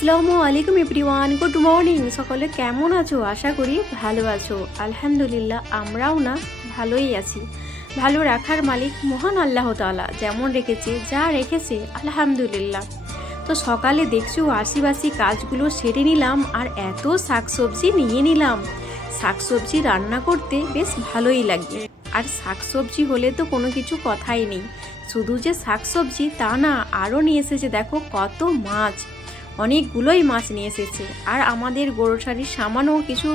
আসসালামু আলাইকুম everyone, good morning. সকলে কেমন আছো? আশা করি ভালো আছো। আলহামদুলিল্লাহ আমরাও না ভালোই আছি। ভালো রাখার মালিক মহান আল্লাহ তাআলা যেমন রেখেছে, যা রেখেছে আলহামদুলিল্লাহ। তো সকালে দেখছো আশিবাসি কাজগুলো সেরে নিলাম আর এত শাকসবজি নিয়ে নিলাম। শাকসবজি রান্না করতে বেশ ভালোই লাগে, আর শাকসবজি হলে তো কোনো কিছু কথাই নেই। শুধু যে শাকসবজি তা না, আরও নিয়ে এসেছে দেখো কত মাছ, অনেকগুলোই মাছ নিয়ে এসেছে। আর আমাদের গ্রোসারির সামানও কিছু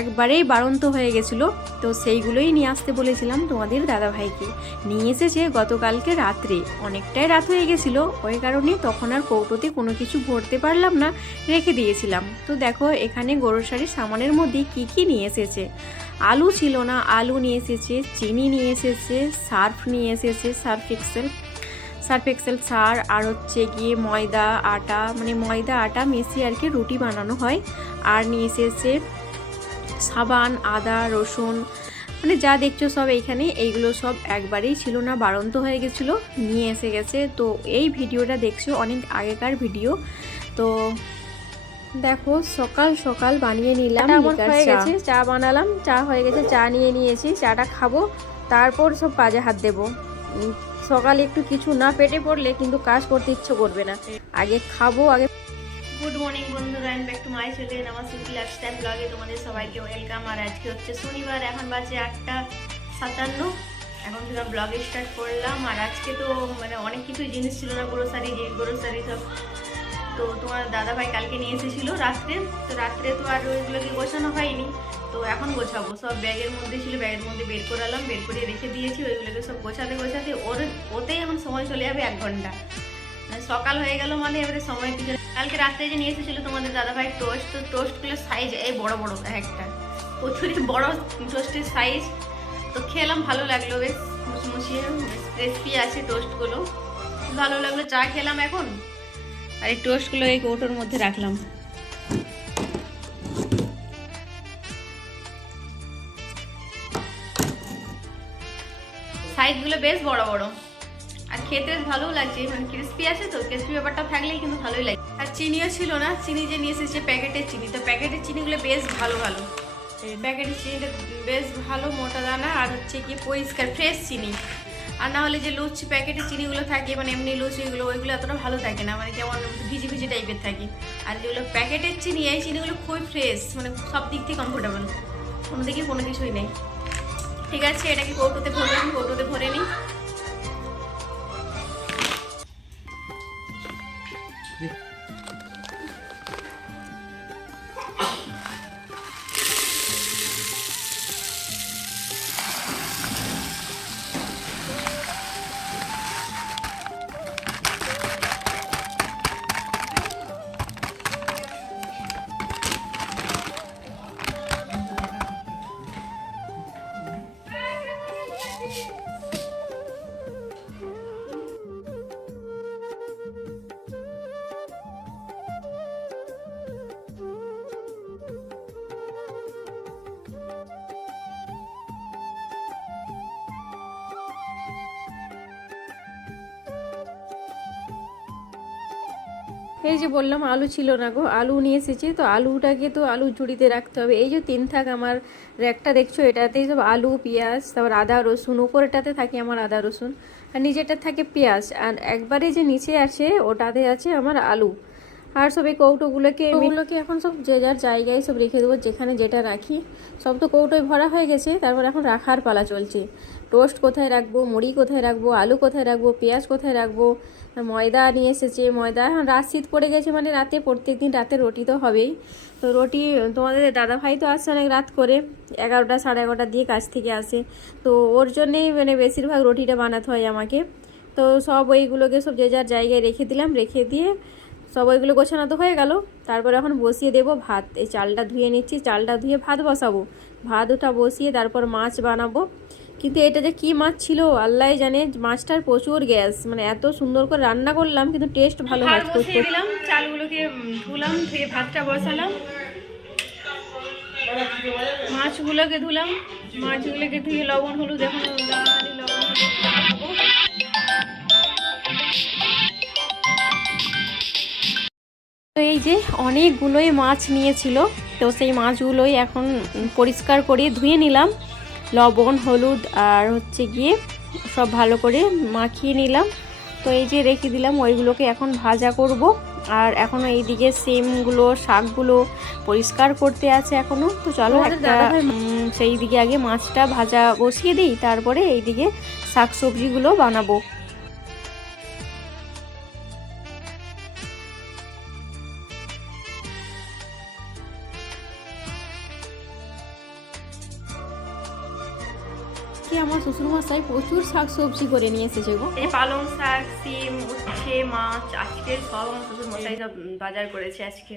একবারেই বাড়ন্ত হয়ে গেছিলো, তো সেইগুলোই নিয়ে আসতে বলেছিলাম তোমাদের দাদাভাইকে। নিয়ে এসেছে গতকালকে রাত্রে, অনেকটাই রাত হয়ে গেছিলো, ওই কারণে তখন আর কৌটোতে কোনো কিছু ভরতে পারলাম না, রেখে দিয়েছিলাম। তো দেখো এখানে গ্রোসারির সামানের মধ্যে কি কি নিয়ে এসেছে। আলু ছিল না, আলু নিয়ে এসেছে, চিনি নিয়ে এসেছে, সার্ফ নিয়ে এসেছে, সার্ফ এক্সেল সার, আর হচ্ছে গিয়ে ময়দা আটা, ময়দা আটা মিশিয়ে আর কি রুটি বানানো হয়। আর নিয়ে এসেছে সাবান, আদা, রসুন, যা দেখছো সব এইখানে। এইগুলো সব একবারেই ছিল না, বাড়ন্ত হয়ে গেছিলো, নিয়ে এসে গেছে। তো এই ভিডিওটা দেখছো অনেক আগেকার ভিডিও। তো দেখো সকাল সকাল বানিয়ে নিলাম, হয়ে গেছে চা বানালাম, চা হয়ে গেছে, চা নিয়ে নিয়েছি, চাটা খাবো, তারপর সব কাজে হাত দেবো। সকালে একটু কিছু না পেটে পড়লে কিন্তু কাজ করতে ইচ্ছে করবে না, আগে খাবো আগে। গুড মর্নিং বন্ধুরা, and back to my channel আমার সিম্পল লাইফস্টাইল ব্লগে তোমাদের সবাইকে ওয়েলকাম। আর আজকে হচ্ছে শনিবার, এখন বাজে 8:57। এখন থেকে ব্লগে স্টার্ট করলাম। আর আজকে তো অনেক কিছু জিনিস ছিল না, গ্রোসারি সব তো তোমার দাদাভাই কালকে নিয়ে এসেছিলো রাত্রে। তো রাত্রে তো আর ওইগুলোকে গোছানো হয়নি, তো এখন গোছাবো। সব ব্যাগের মধ্যে ছিল, ব্যাগের মধ্যে বের করালাম, বের করে রেখে দিয়েছি। ওইগুলোকে সব গোছাতে ওতেই এখন সময় চলে যাবে 1 ঘন্টা। সকাল হয়ে গেল এবারে সময় কিছু। কালকে রাত্রে যে নিয়ে এসেছিলো তোমাদের দাদাভাই টোস্ট, তো টোস্টগুলোর সাইজ এই বড় বড়, একটা প্রচুরই বড় টোস্টের সাইজ। তো খেলাম, ভালো লাগলো, বেশ মুসমুসিয়ে, ক্রিসপি আছে টোস্টগুলো, ভালো লাগলো। চা খেলাম এখন, আর এই টোস্টগুলো এই কৌটোর মধ্যে রাখলাম। সাইজগুলো বেশ বড় বড়, আর খেতে বেশ ভালোও লাগছে, ক্রিসপি আছে তো, ক্রিসপি ব্যাপারটা থাকলেই কিন্তু ভালোই লাগে। আর চিনিও ছিল না, চিনি যে নিয়ে এসেছে প্যাকেটের চিনি, তো প্যাকেটের চিনিগুলো বেশ ভালো প্যাকেটের চিনিটা বেশ ভালো, মোটা দানা, আর হচ্ছে কি পরিষ্কার ফ্রেশ চিনি। আর না হলে যে লুচি প্যাকেটের চিনিগুলো থাকে, এমনি লুচিগুলো, ওইগুলো এতটা ভালো থাকে না, কেমন ভিজি ভিজি টাইপের থাকে। আর যেগুলো প্যাকেটের চিনি, এই চিনিগুলো খুবই ফ্রেশ, সব দিক থেকে কমফোর্টেবল, কোনো দিকে কোনো কিছুই নেই। ঠিক আছে, এটাকে কৌটোতে ভরলাম, কৌটোতে ভরে নিই। এই যে বললাম আলু ছিল না গো, আলু নিয়ে এসেছি। তো আলুটাকে তো আলু ঝুড়িতে রাখতে হবে। এই যে 3 থাক আমার র্যাকটা দেখছো, এটাতেই সব আলু, পেঁয়াজ, তারপর আদা রসুন, উপরেটাতে থাকে আমার আদা রসুন, আর নিচেটা থাকে পেঁয়াজ, আর একবারে যে নিচে আছে ওটাতে আছে আমার আলু। আর সব এই কৌটোগুলোকে এখন সব যে যার জায়গায় সব রেখে দেবো, যেখানে যেটা রাখি। সব তো কৌটোয় ভরা হয়ে গেছে, তারপর এখন রাখার পালা চলছে। টোস্ট কোথায় রাখবো, মুড়ি কোথায় রাখবো, আলু কোথায় রাখবো, পেঁয়াজ কোথায় রাখবো, ময়দা নিয়ে এসেছে। ময়দা এখন রাত শীত পড়ে গেছে, রাতে প্রত্যেক দিন রাতে রুটি তো হবেই। তো রুটি তোমাদের দাদাভাই তো আসছে অনেক রাত করে, 11টা 11:30 দিয়ে কাজ থেকে আসে, তো ওর জন্যেই বেশিরভাগ রুটিটা বানাতে হয় আমাকে। তো সব ওইগুলোকে সব যে যার জায়গায় রেখে দিলাম, রেখে দিয়ে সব ওইগুলো গোছানো তো হয়ে গেল। তারপর এখন বসিয়ে দেবো ভাত। এই চালটা ধুয়ে নিচ্ছি, চালটা ধুয়ে ভাত বসাবো, ভাত ওটা বসিয়ে তারপর মাছ বানাবো। কিন্তু এটা যে কি মাছ ছিল আল্লাহ জানে, মাছটার প্রচুর গ্যাস, এত সুন্দর করে রান্না করলাম কিন্তু টেস্ট ভালো হয়। বসিয়ে দিলাম, চালগুলোকে ধুলাম, ধুয়ে ভাতটা বসালাম, মাছগুলোকে ধুলাম, মাছগুলোকে ধুয়ে লবণ হলুদ এখন যে অনেকগুলোই মাছ নিয়েছিল, তো সেই মাছগুলোই এখন পরিষ্কার করে ধুয়ে নিলাম, লবণ হলুদ আর হচ্ছে গিয়ে সব ভালো করে মাখিয়ে নিলাম। তো এই যে রেখে দিলাম, ওইগুলোকে এখন ভাজা করব। আর এখনও এইদিকে সিমগুলো শাকগুলো পরিষ্কার করতে আছে এখনও। তো চলো একটা সেই দিকে আগে মাছটা ভাজা বসিয়ে দিই, তারপরে এইদিকে শাক সবজিগুলো বানাবো। আমার শ্বশুরমশাই প্রচুর শাক সবজি করে নিয়ে এসেছে গো। এই পালং শাক, সিম, উচ্ছে, মাছ আজকে সব আমার শ্বশুরমশাই সব বাজার করেছে আজকে।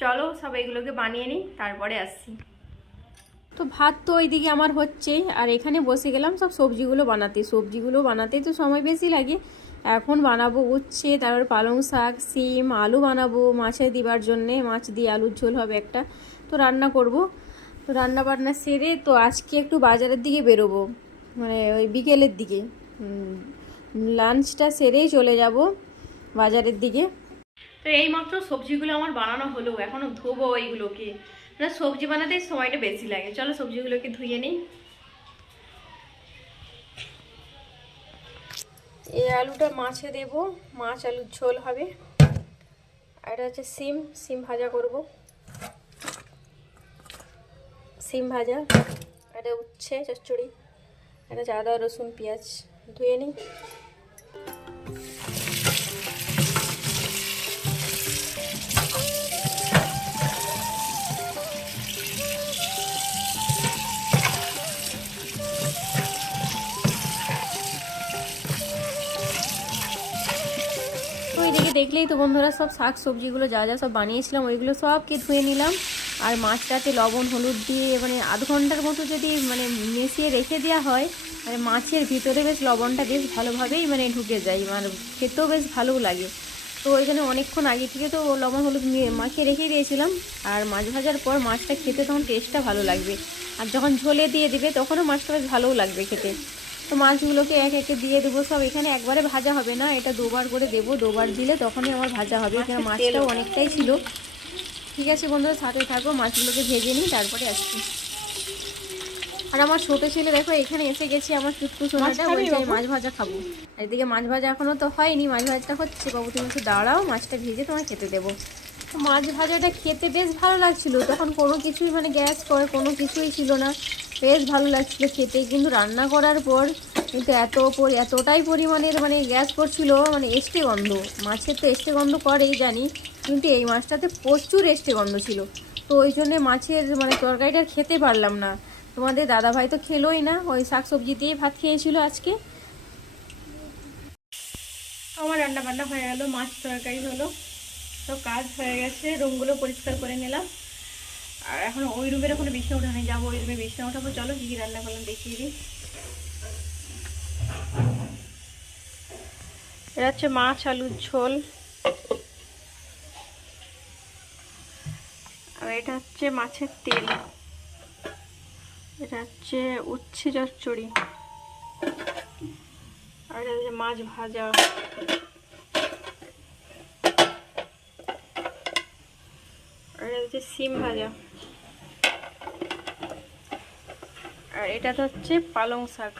চলো সব এগুলোকে বানিয়ে নিই, তারপরে আসছি। তো ভাত তো ওইদিকে আমার হচ্ছে, আর এখানে বসে গেলাম সব সবজিগুলো বানাতেই তো সময় বেশি লাগে। এখন বানাবো উচ্ছে, তারপর পালং শাক, সিম, আলু বানাবো মাছে দিবার জন্যে, মাছ দিয়ে আলুর ঝোল হবে একটা। তো রান্না করব। তো রান্না বান্না সেরে তো আজকে একটু বাজারের দিকে বেরোবো, মানে ওই বিকেলের দিকে লাঞ্চটা সেরেই চলে যাব বাজারের দিকে। তো এইমাত্র সবজিগুলো আমার বানানো হলো, এখনও ধোবো এইগুলোকে, মানে সবজি বানাতেই সময়টা বেশি লাগে। চলো সবজিগুলোকে ধুয়ে নিই। এই আলুটা মাছে দেব, মাছ আলুর ঝোল হবে। আর এটা হচ্ছে সিম ভাজা করব, সিম ভাজা। এটা উচ্ছে চচ্চড়ি, এটা আদা রসুন পেঁয়াজ ধুয়ে নিই। তো এদিকে দেখলেই তো বন্ধুরা, সব শাক সবজিগুলো যা যা সব বানিয়েছিলাম ওইগুলো সবকে ধুয়ে নিলাম। আর মাছটাতে লবণ হলুদ দিয়ে মানে আধ ঘন্টার মতো যদি মানে মিশিয়ে রেখে দেওয়া হয়, মানে মাছের ভিতরে বেশ লবণটা বেশ ভালোভাবেই মানে ঢুকে যায়, মানে খেতেও বেশ ভালোও লাগে। তো ওই জন্য অনেকক্ষণ আগে থেকে তো লবণ হলুদ মাখিয়ে রেখে দিয়েছিলাম। আর মাছ ভাজার পর মাছটা খেতে তখন টেস্টটা ভালো লাগবে, আর যখন ঝোলে দিয়ে দিবে তখনও মাছটা বেশ ভালোও লাগবে খেতে। তো মাছগুলোকে এক একে দিয়ে দেবো সব। এখানে একবারে ভাজা হবে না, এটা দুবার করে দেবো, দুবার দিলে তখনই আমার ভাজা হবে। এখানে মাছটাও অনেকটাই ছিল। ঠিক আছে বন্ধুরা, সাথে থাকো, মাছগুলোকে ভেজে নিই, তারপরে আসছি। আর আমার ছোটো ছেলে দেখো এখানে এসে গেছি, আমার চুটকু সোনাটা বলছে মাছ ভাজা খাবো। আর এদিকে মাছ ভাজা এখনও তো হয়নি, মাছ ভাজাটা হচ্ছে। বাবু তুমি একটু দাঁড়াও, মাছটা ভেজে তোমায় খেতে দেবো। তো মাছ ভাজাটা খেতে বেশ ভালো লাগছিলো, তখন কোনো কিছুই মানে গ্যাস করে কোনো কিছুই ছিল না, বেশ ভালো লাগছিলো খেতে। কিন্তু রান্না করার পর কিন্তু এতটাই পরিমাণের মানে গ্যাস করছিল, মানে এস্টে গন্ধ। মাছের তো এস্টে গন্ধ করেই জানি, কিন্তু এই মাছটাতে প্রচুর এস্টে গন্ধ ছিল। তো ওই জন্যে মাছের মানে তরকারিটা খেতে পারলাম না। তোমাদের দাদাভাই তো খেলোই না, ওই শাক সবজি দিয়ে ভাত খেয়েছিল আজকে। আমার রান্না বান্না হয়ে গেল, মাছ তরকারি হলো, সব কাজ হয়ে গেছে। রুমগুলো পরিষ্কার করে নিলাম। আর এখন ওই রুমের ওখানে বিছনা উঠানে যাবো, ওই রুমে বিছনা উঠাবো। চলো কী কী রান্না করলাম দেখিয়ে দিই। এটা হচ্ছে মাছ আলুর ঝোল, আর এটা হচ্ছে মাছের তেল, এটা হচ্ছে উচ্ছে চচ্চড়ি, আর এটা হচ্ছে মাছ ভাজা, আর এটা হচ্ছে সিম ভাজা, আর এটা তো হচ্ছে পালং শাক।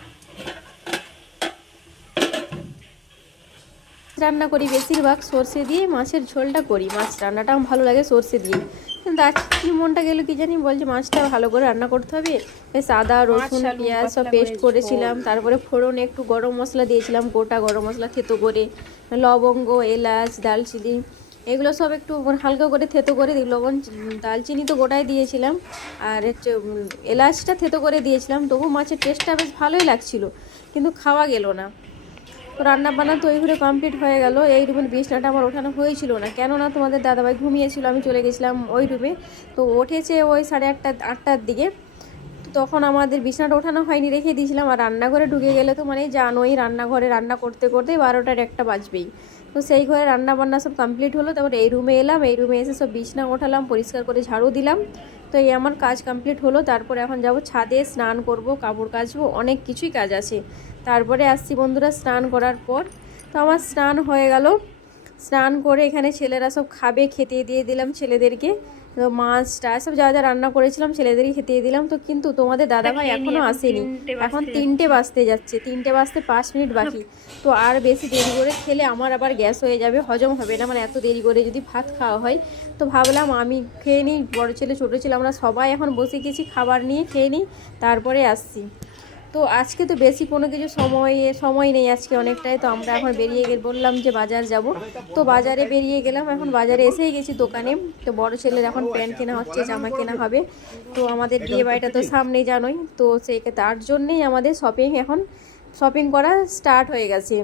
রান্না করি বেশিরভাগ সর্ষে দিয়ে মাছের ঝোলটা করি, মাছ রান্নাটাও ভালো লাগে সর্ষে দিয়ে। কিন্তু আজকে মনটা গেল কি জানি, বলছে মাছটা ভালো করে রান্না করতে হবে। বেশ আদা রসুন পেঁয়াজ সব পেস্ট করেছিলাম, তারপরে ফোড়নে একটু গরম মশলা দিয়েছিলাম, গোটা গরম মশলা থেতো করে, লবঙ্গ এলাচ দালচিনি এগুলো সব একটু হালকা করে থেতো করে লবণ দালচিনি তো গোটাই দিয়েছিলাম, আর হচ্ছে এলাচটা থেতো করে দিয়েছিলাম। তবু মাছের টেস্টটা বেশ ভালোই লাগছিলো, কিন্তু খাওয়া গেল না। তো রান্না বান্না তো ওইগুলো কমপ্লিট হয়ে গেল। এই রুমের বিছনাটা আমার ওঠানো হয়েছিল না, কেননা তোমাদের দাদাভাই ঘুমিয়েছিল, আমি চলে গেছিলাম ওই রুমে। তো উঠেছে ওই 8:30-8টার দিকে, তো তখন আমাদের বিছনাটা ওঠানো হয়নি, রেখে দিয়েছিলাম। আর রান্নাঘরে ঢুকে গেলে তো মানে জানোই, রান্নাঘরে রান্না করতে করতে 12টার একটা বাজবেই। তো সেই ঘরে রান্না বান্না সব কমপ্লিট হলো, তারপর এই রুমে এলাম, এই রুমে এসে সব বিছনা ওঠালাম, পরিষ্কার করে ঝাড়ু দিলাম। তো এই আমার কাজ কমপ্লিট হলো। তারপর এখন যাব ছাদে, স্নান করব, কাপড় কাচবো, অনেক কিছুই কাজ আছে। তারপরে আসছি বন্ধুরা স্নান করার পর। তো আমার স্নান হয়ে গেল, স্নান করে এখানে ছেলেরা সব খাবে, খেতে দিয়ে দিলাম ছেলেদেরকে। তো মাছটা সব যা যা রান্না করেছিলাম ছেলেদেরকে খেতে দিয়ে দিলাম। তো কিন্তু তোমাদের দাদাভাই এখনও আসেনি, এখন 3টে বাজতে যাচ্ছে, 3টে বাজতে 5 মিনিট বাকি। তো আর বেশি দেরি করে খেলে আমার আবার গ্যাস হয়ে যাবে, হজম হবে না, মানে এত দেরি করে যদি ভাত খাওয়া হয়। তো ভাবলাম আমি খেয়ে নিই, বড় ছেলে ছোটো ছেলে আমরা সবাই এখন বসে গেছি, খাবার নিয়ে খেয়ে নিই, তারপরে আসছি। তো আজকে তো বেশি কোনো কিছু সময় নেই আজকে অনেকটাই। তো আমরা এখন বেরিয়ে বললাম যে বাজার যাব। তো বাজারে বেরিয়ে গেলাম, এখন বাজারে এসেই গেছি দোকানে। তো বড় ছেলের এখন প্যান্ট কেনা হচ্ছে, জামা কেনা হবে। তো আমাদের বিয়ে বাড়িটা তো সামনেই জানোই, তো তার জন্যেই আমাদের শপিং করা স্টার্ট হয়ে গেছে।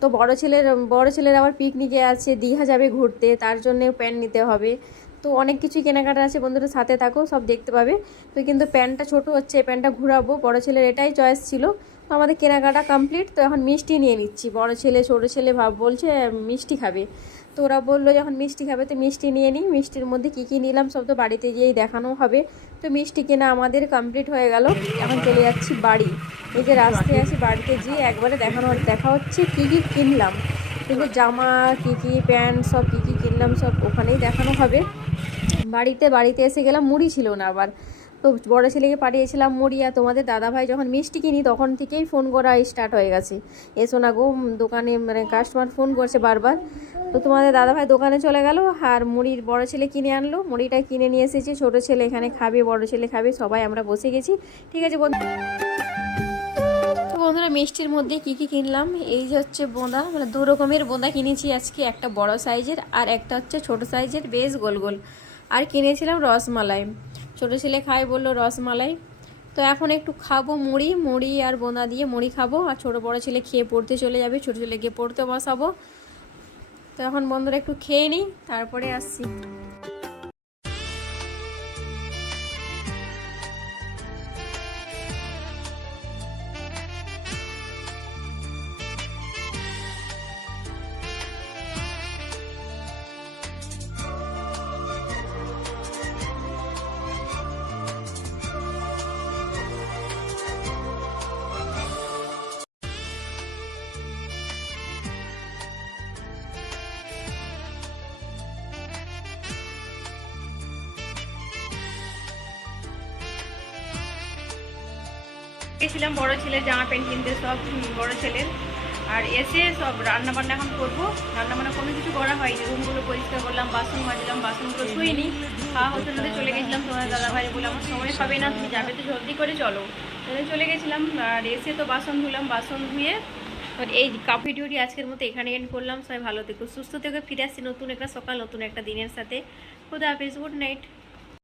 তো বড় ছেলের আবার পিকনিকে আছে, দীঘা যাবে ঘুরতে, তার জন্যে প্যান্ট নিতে হবে। তো অনেক কিছুই কেনাকাটা আছে, বন্ধুরা সাথে থাকো, সব দেখতে পাবে। তো কিন্তু প্যান্টটা ছোট হচ্ছে, এই প্যান্টটা ঘুরাবো, বড় ছেলের এটাই চয়েস ছিল। তো আমাদের কেনাকাটা কমপ্লিট। তো এখন মিষ্টি নিয়ে নিচ্ছি, বড় ছেলে ছোটো ছেলে বলছে মিষ্টি খাবে। তো ওরা বললো যখন মিষ্টি খাবে তো মিষ্টি নিয়ে নিই। মিষ্টির মধ্যে কী কী নিলাম সব তো বাড়িতে গিয়েই দেখানো হবে। তো মিষ্টি কেনা আমাদের কমপ্লিট হয়ে গেল, এখন চলে যাচ্ছি বাড়ি। এই যে রাস্তায় আছি, বাড়িতে গিয়ে একবারে দেখা হচ্ছে কী কী কিনলাম। কিন্তু জামা কী কী প্যান্ট সব কী কী কিনলাম সব ওখানেই দেখানো হবে। বাড়িতে এসে গেলাম, মুড়ি ছিল না আবার। তো বড় ছেলেকে পাঠিয়েছিলাম মুড়ি, আর তোমাদের দাদাভাই যখন মিষ্টি কিনি তখন থেকেই ফোন করা স্টার্ট হয়ে গেছে, এসো না গো দোকানে, মানে কাস্টমার ফোন করছে বারবার। তো তোমাদের দাদাভাই দোকানে চলে গেল, আর মুড়ির বড় ছেলে কিনে আনলো, মুড়িটা কিনে নিয়ে এসেছি। ছোটো ছেলে এখানে খাবে, বড় ছেলে খাবে, সবাই আমরা বসে গেছি। ঠিক আছে বন্ধু, তো বন্ধুরা মিষ্টির মধ্যে কি কি কিনলাম, এই যে হচ্ছে বোঁদা, মানে 2 রকমের বোঁদা কিনেছি আজকে, একটা বড় সাইজের আর একটা হচ্ছে ছোট সাইজের, বেশ গোল গোল। আর কিনেছিলাম রসমালাই, ছোটো ছেলে খায় বললো রসমালাই। তো এখন একটু খাবো মুড়ি আর বোঁদা দিয়ে মুড়ি খাবো, আর বড় ছেলে খেয়ে পড়তে চলে যাবে, ছোটো ছেলেকে পড়তে বসাবো। তো এখন বন্ধুরা একটু খেয়ে নিই, তারপরে আসছি। গেছিলাম বড় ছেলের জামা প্যান্ট কিনতে, সব বড় ছেলের। আর এসে সব রান্না বান্না এখন করবো, রান্না বান্না কোনো কিছু করা হয়নি, রুমগুলো পরিষ্কার করলাম, বাসন মাজলাম, বাসনগুলো ধুইনি, খাওয়া হতে হতে চলে গেছিলাম। তোমার দাদাভাই বলে আমার সময় পাবে না, তুমি যাবে তো জলদি করে চলো, তাহলে চলে গেছিলাম। আর এসে তো বাসন ধুলাম, বাসন ধুয়ে এই ভিডিওটি আজকের মতো এখানে এন্ড করলাম। সবাই ভালো থেকো, সুস্থ থেকো, ফিরে আসছি নতুন একটা সকাল, নতুন একটা দিনের সাথে। খুদা হাফেজ, গুড নাইট।